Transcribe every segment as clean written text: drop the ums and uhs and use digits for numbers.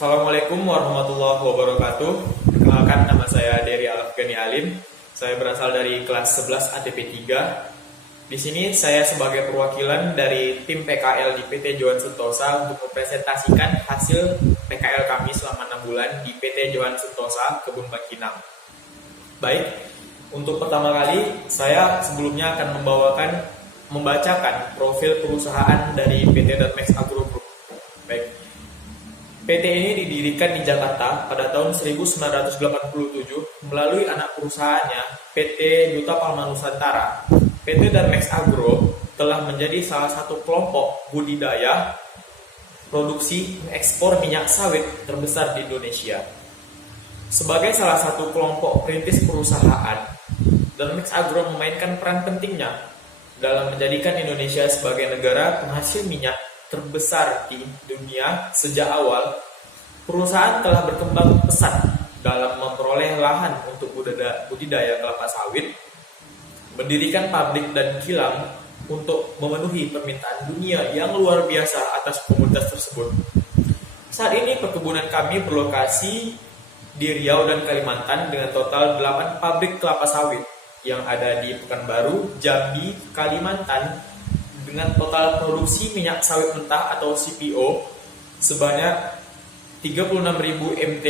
Assalamualaikum warahmatullahi wabarakatuh. Perkenalkan, nama saya Dery Alafghani Alim. Saya berasal dari kelas 11 ATP 3. Di sini saya sebagai perwakilan dari tim PKL di PT Johan Sentosa untuk mempresentasikan hasil PKL kami selama 6 bulan di PT Johan Sentosa Kebun Bangkinang. Baik, untuk pertama kali saya sebelumnya akan membacakan profil perusahaan dari PT Darmex Agro Group. Baik. PT ini didirikan di Jakarta pada tahun 1987 melalui anak perusahaannya PT Duta Palma Nusantara. PT Darmex Agro telah menjadi salah satu kelompok budidaya produksi ekspor minyak sawit terbesar di Indonesia. Sebagai salah satu kelompok perintis perusahaan, Darmex Agro memainkan peran pentingnya dalam menjadikan Indonesia sebagai negara penghasil minyak terbesar di dunia. Sejak awal, perusahaan telah berkembang pesat dalam memperoleh lahan untuk budidaya kelapa sawit, mendirikan pabrik dan kilang untuk memenuhi permintaan dunia yang luar biasa atas komoditas tersebut. Saat ini perkebunan kami berlokasi di Riau dan Kalimantan dengan total 8 pabrik kelapa sawit yang ada di Pekanbaru, Jambi, Kalimantan, dengan total produksi minyak sawit mentah atau CPO sebanyak 36.000 MT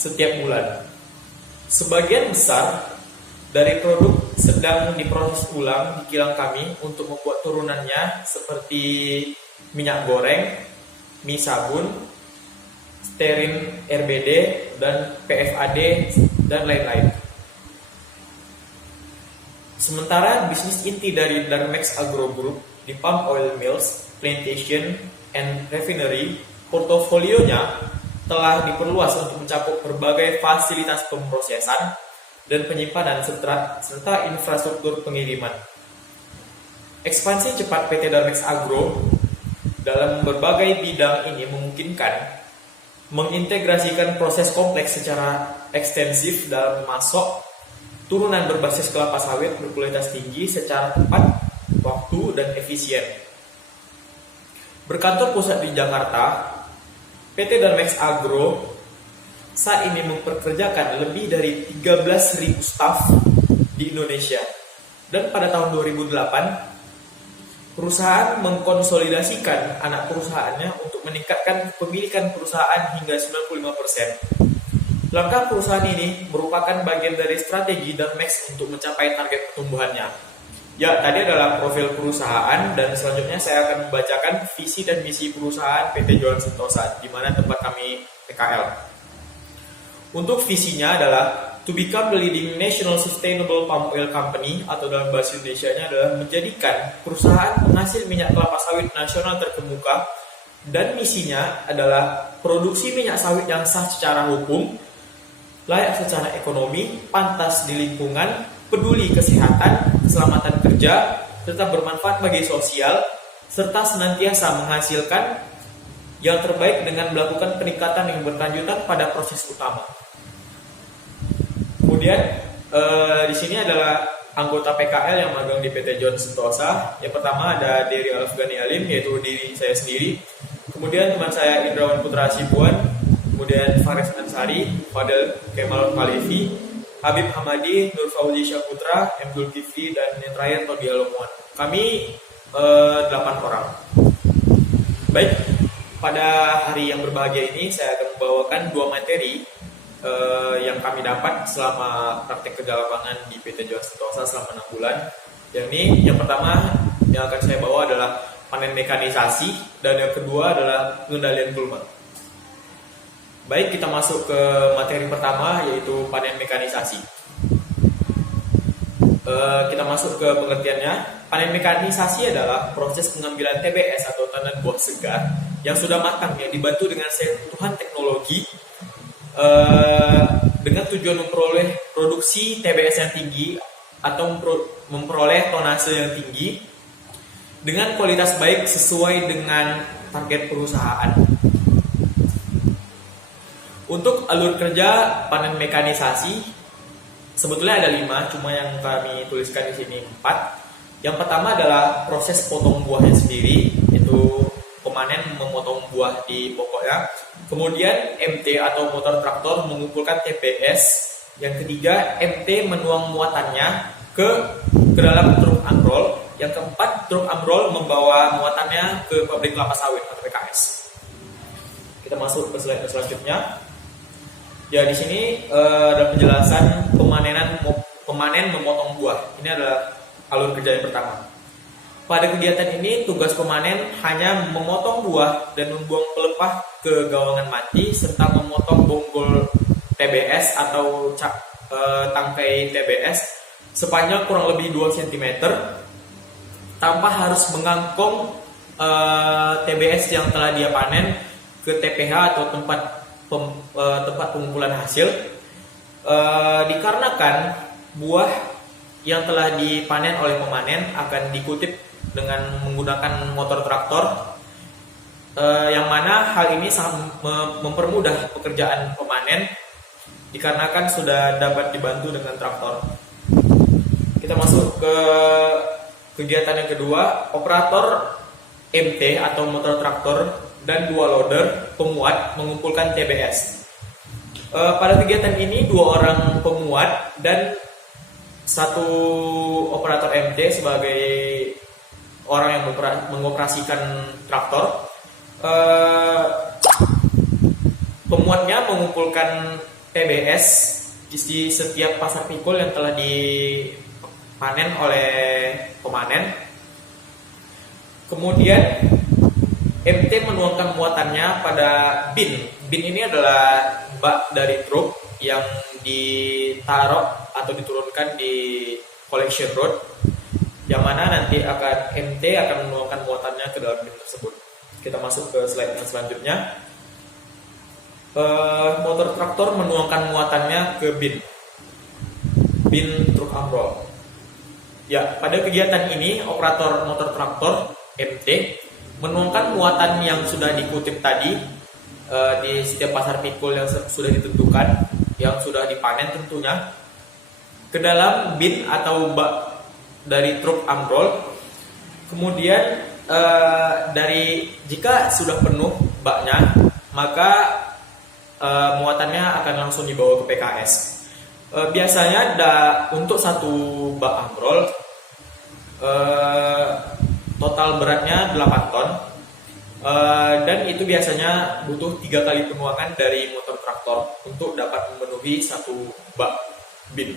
setiap bulan. Sebagian besar dari produk sedang diproses ulang di kilang kami untuk membuat turunannya seperti minyak goreng, mie sabun, stearin RBD, dan PFAD, dan lain-lain. Sementara bisnis inti dari Darmex Agro Group di palm oil mills, plantation, and refinery, portofolionya telah diperluas untuk mencakup berbagai fasilitas pemrosesan dan penyimpanan serta infrastruktur pengiriman. Ekspansi cepat PT Darmex Agro dalam berbagai bidang ini memungkinkan mengintegrasikan proses kompleks secara ekstensif dalam memasok turunan berbasis kelapa sawit berkualitas tinggi secara tepat waktu dan efisien. Berkantor pusat di Jakarta, PT Darmex Agro saat ini memperkerjakan lebih dari 13.000 staf di Indonesia. Dan pada tahun 2008, perusahaan mengkonsolidasikan anak perusahaannya untuk meningkatkan kepemilikan perusahaan hingga 95%. Langkah perusahaan ini merupakan bagian dari strategi Darmex untuk mencapai target pertumbuhannya. Ya, tadi adalah profil perusahaan, dan selanjutnya saya akan membacakan visi dan misi perusahaan PT Johan Sentosa, di mana tempat kami PKL. Untuk visinya adalah to become the leading national sustainable palm oil company, atau dalam bahasa Indonesianya adalah menjadikan perusahaan penghasil minyak kelapa sawit nasional terkemuka, dan misinya adalah produksi minyak sawit yang sah secara hukum, layak secara ekonomi, pantas di lingkungan, peduli kesehatan, keselamatan kerja, serta bermanfaat bagi sosial, serta senantiasa menghasilkan yang terbaik dengan melakukan peningkatan yang berkelanjutan pada proses utama. Kemudian di sini adalah anggota PKL yang magang di PT Johan Sentosa. Yang pertama ada Dery Alafghani Alim, yaitu diri saya sendiri. Kemudian teman saya Indrawan Putra Hasibuan, kemudian Faris Ansari, Fadel Kemal Palevi, Habib Hamadi, Nur Fauzi Syaputra, M. Zulkifli, dan yang terakhir Todi Alomuan. Kami 8 orang. Baik, pada hari yang berbahagia ini saya akan membawakan 2 materi yang kami dapat selama praktek kerja lapangan di PT Johan Sentosa selama 6 bulan. Yang pertama yang akan saya bawa adalah panen mekanisasi, dan yang kedua adalah pengendalian gulma. Baik, kita masuk ke materi pertama, yaitu panen mekanisasi. Kita masuk ke pengertiannya. Panen mekanisasi adalah proses pengambilan TBS atau tandan buah segar yang sudah matang, yang dibantu dengan sentuhan teknologi dengan tujuan memperoleh produksi TBS yang tinggi atau memperoleh tonase yang tinggi dengan kualitas baik sesuai dengan target perusahaan. Untuk alur kerja panen mekanisasi sebetulnya ada 5, cuma yang kami tuliskan di sini 4. Yang pertama adalah proses potong buahnya sendiri, yaitu pemanen memotong buah di pokoknya. Kemudian MT atau motor traktor mengumpulkan TPS. Yang ketiga, MT menuang muatannya ke dalam truk amrol. Yang keempat, truk amrol membawa muatannya ke pabrik kelapa sawit atau PKS. Kita masuk ke slide selanjutnya. Ya, di sini ada penjelasan pemanen memotong buah. Ini adalah alur kerja yang pertama. Pada kegiatan ini, tugas pemanen hanya memotong buah dan membuang pelepah ke gawangan mati serta memotong bonggol TBS atau tangkai TBS sepanjang kurang lebih 2 cm tanpa harus mengangkung TBS yang telah dia panen ke TPH atau tempat pengumpulan hasil, dikarenakan buah yang telah dipanen oleh pemanen akan dikutip dengan menggunakan motor traktor, yang mana hal ini sangat mempermudah pekerjaan pemanen dikarenakan sudah dapat dibantu dengan traktor. Kita masuk ke kegiatan yang kedua, operator MT atau motor traktor dan 2 loader pemuat mengumpulkan TBS. Pada kegiatan ini 2 orang pemuat dan 1 operator MT sebagai orang yang mengoperasikan traktor. Pemuatnya mengumpulkan TBS di setiap pasar pikul yang telah dipanen oleh pemanen. Kemudian MT menuangkan muatannya pada bin. Bin ini adalah bak dari truk yang ditaruh atau diturunkan di collection road, yang mana nanti MT akan menuangkan muatannya ke dalam bin tersebut. Kita masuk ke slide yang selanjutnya. Motor traktor menuangkan muatannya ke bin truk amrol. Ya, pada kegiatan ini operator motor traktor MT menuangkan muatan yang sudah dikutip tadi di setiap pasar pikul yang sudah ditentukan, yang sudah dipanen tentunya, ke dalam bin atau bak dari truk amrol. Kemudian jika sudah penuh baknya, maka muatannya akan langsung dibawa ke PKS. Biasanya untuk 1 bak amrol total beratnya 8 ton, dan itu biasanya butuh 3 kali penuangan dari motor traktor untuk dapat memenuhi 1 bak bin.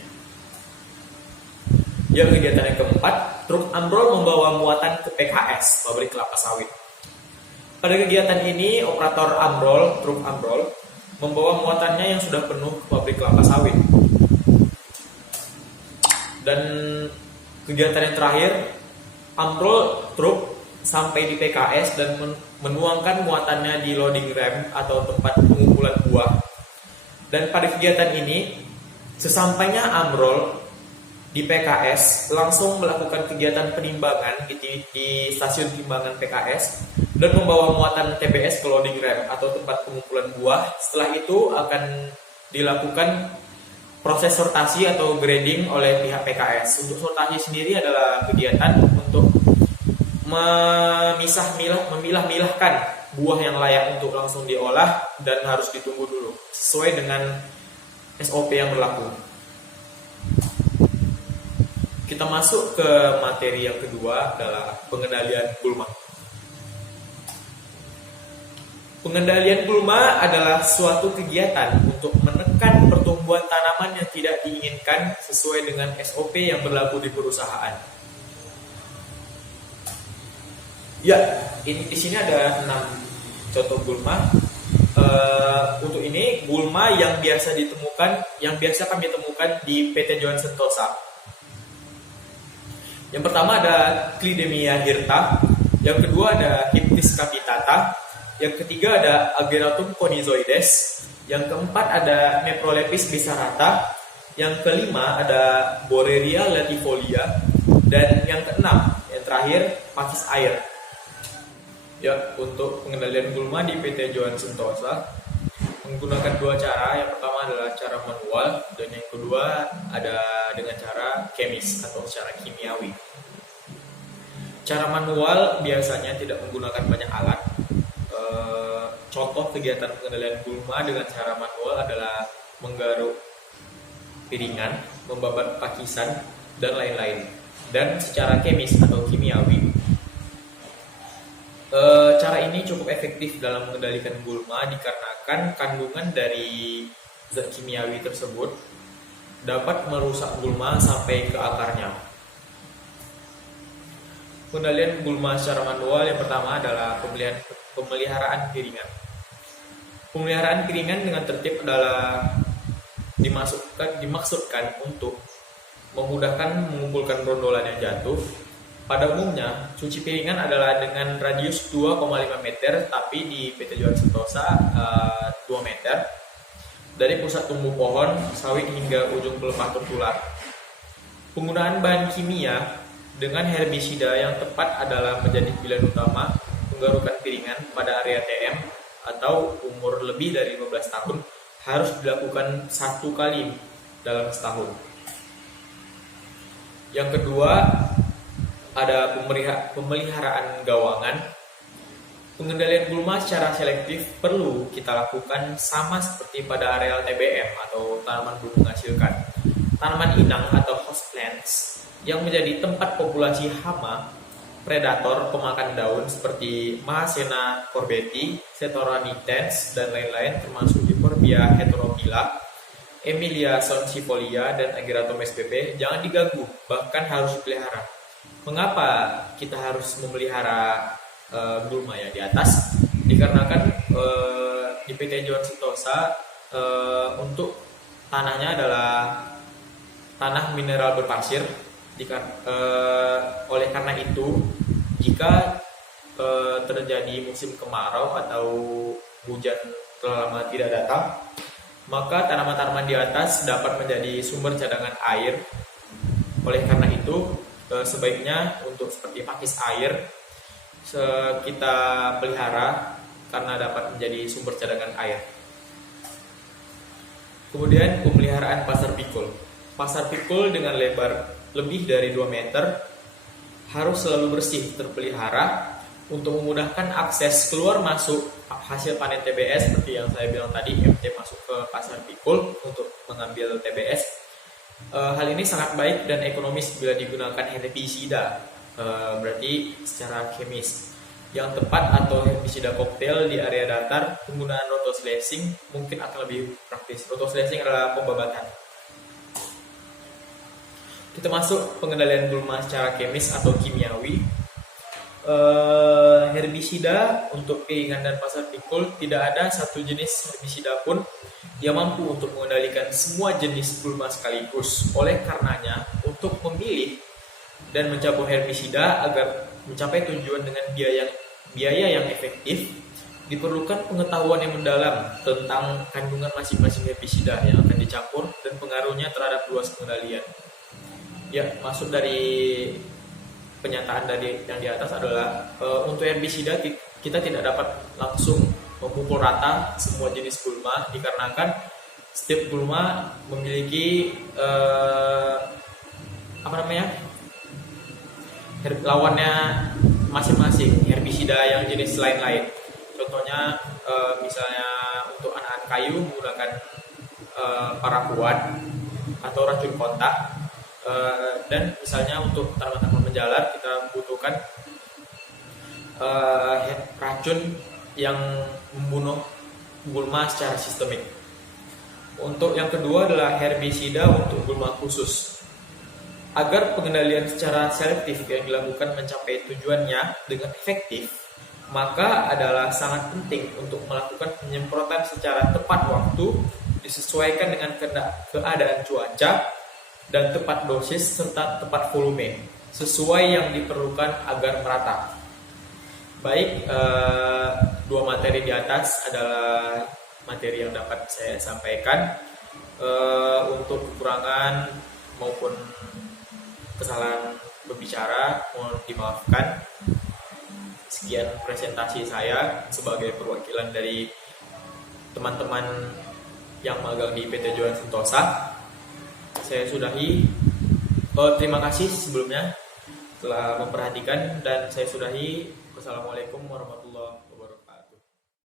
Yang kegiatan yang keempat, truk amrol membawa muatan ke PKS, pabrik kelapa sawit. Pada kegiatan ini, operator truk amrol, membawa muatannya yang sudah penuh ke pabrik kelapa sawit. Dan kegiatan yang terakhir, amrol truk sampai di PKS dan menuangkan muatannya di loading ram atau tempat pengumpulan buah. Dan pada kegiatan ini, sesampainya amrol di PKS langsung melakukan kegiatan penimbangan di stasiun timbangan PKS dan membawa muatan TBS ke loading ram atau tempat pengumpulan buah. Setelah itu akan dilakukan proses sortasi atau grading oleh pihak PKS. Untuk sortasi sendiri adalah kegiatan untuk memilah-milahkan buah yang layak untuk langsung diolah dan harus ditunggu dulu sesuai dengan SOP yang berlaku. Kita masuk ke materi yang kedua, adalah pengendalian gulma. Pengendalian gulma adalah suatu kegiatan untuk menekan pertumbuhan tanaman yang tidak diinginkan sesuai dengan SOP yang berlaku di perusahaan. Ya, di sini ada 6 contoh gulma. Untuk ini gulma yang biasa kami temukan di PT Johan Sentosa. Yang pertama ada Clidemia hirta, yang kedua ada Hyptis capitata, yang ketiga ada Ageratum conizoides, yang keempat ada Meprolepis bisarata, yang kelima ada Borreria latifolia, dan yang keenam, yang terakhir Pakis air. Ya, untuk pengendalian gulma di PT Johan Sentosa menggunakan 2 cara. Yang pertama adalah cara manual dan yang kedua ada dengan cara kemis atau cara kimiawi. Cara manual biasanya tidak menggunakan banyak alat, contoh kegiatan pengendalian gulma dengan cara manual adalah menggaruk piringan, membabat pakisan, dan lain-lain. Dan secara kemis atau kimiawi, cara ini cukup efektif dalam mengendalikan gulma dikarenakan kandungan dari zat kimiawi tersebut dapat merusak gulma sampai ke akarnya. Pengendalian gulma secara manual yang pertama adalah pemeliharaan piringan. Pemeliharaan piringan dengan tertib adalah dimaksudkan untuk memudahkan mengumpulkan brondolan yang jatuh. Pada umumnya, cuci piringan adalah dengan radius 2,5 meter, tapi di PT Johan Sentosa 2 meter, dari pusat tumbuh pohon, sawit hingga ujung pelepah tertular. Penggunaan bahan kimia dengan herbisida yang tepat adalah menjadi pilihan utama penggarukan piringan pada area TM atau umur lebih dari 15 tahun harus dilakukan 1 kali dalam setahun. Yang kedua, ada pemeliharaan gawangan. Pengendalian gulma secara selektif perlu kita lakukan sama seperti pada areal TBM atau tanaman belum menghasilkan. Tanaman inang atau host plants yang menjadi tempat populasi hama, predator pemakan daun seperti Mahasena corbeti, Setora nitens, dan lain-lain termasuk Euphorbia heterophylla, Emilia sonsifolia, dan Ageratum spp jangan diganggu, bahkan harus dipelihara. Mengapa kita harus memelihara gulma ya di atas? Dikarenakan di PT Johan Sentosa untuk tanahnya adalah tanah mineral berpasir. Oleh karena itu, jika terjadi musim kemarau atau hujan terlalu lama tidak datang, maka tanaman-tanaman di atas dapat menjadi sumber cadangan air. Oleh karena itu, sebaiknya untuk seperti pakis air kita pelihara karena dapat menjadi sumber cadangan air. Kemudian pemeliharaan pasar pikul. Pasar pikul dengan lebar lebih dari 2 meter harus selalu bersih terpelihara untuk memudahkan akses keluar masuk hasil panen TBS seperti yang saya bilang tadi, MT masuk ke pasar pikul untuk mengambil TBS. Hal ini sangat baik dan ekonomis bila digunakan herbisida, berarti secara kemis yang tepat atau herbisida koktail di area datar. Penggunaan rotoslashing mungkin akan lebih praktis. Rotoslashing adalah pembabatan. Kita masuk pengendalian gulma secara kemis atau kimiawi. Herbisida untuk piringan dan pasar pikul, tidak ada satu jenis herbisida pun yang mampu untuk mengendalikan semua jenis gulma sekaligus. Oleh karenanya, untuk memilih dan mencampur herbisida agar mencapai tujuan dengan biaya yang efektif, diperlukan pengetahuan yang mendalam tentang kandungan masing-masing herbisida yang akan dicampur dan pengaruhnya terhadap luas pengendalian. Ya, maksud dari penyataan dari yang di atas adalah untuk herbisida kita tidak dapat langsung memukul rata semua jenis gulma dikarenakan setiap gulma memiliki lawannya masing-masing, herbisida yang jenis lain-lain. Contohnya misalnya untuk anakan kayu menggunakan paraquat atau racun kontak. Dan misalnya untuk tanaman-tanaman menjalar kita membutuhkan racun yang membunuh gulma secara sistemik. Untuk yang kedua adalah herbisida untuk gulma khusus. Agar pengendalian secara selektif yang dilakukan mencapai tujuannya dengan efektif, maka adalah sangat penting untuk melakukan penyemprotan secara tepat waktu, disesuaikan dengan keadaan cuaca, dan tepat dosis serta tepat volume sesuai yang diperlukan agar merata. Baik, dua materi di atas adalah materi yang dapat saya sampaikan. Untuk kekurangan maupun kesalahan berbicara mohon dimaafkan. Sekian presentasi saya sebagai perwakilan dari teman-teman yang magang di PT Johan Sentosa. Saya sudahi. Terima kasih sebelumnya telah memperhatikan dan saya sudahi. Wassalamualaikum warahmatullahi wabarakatuh.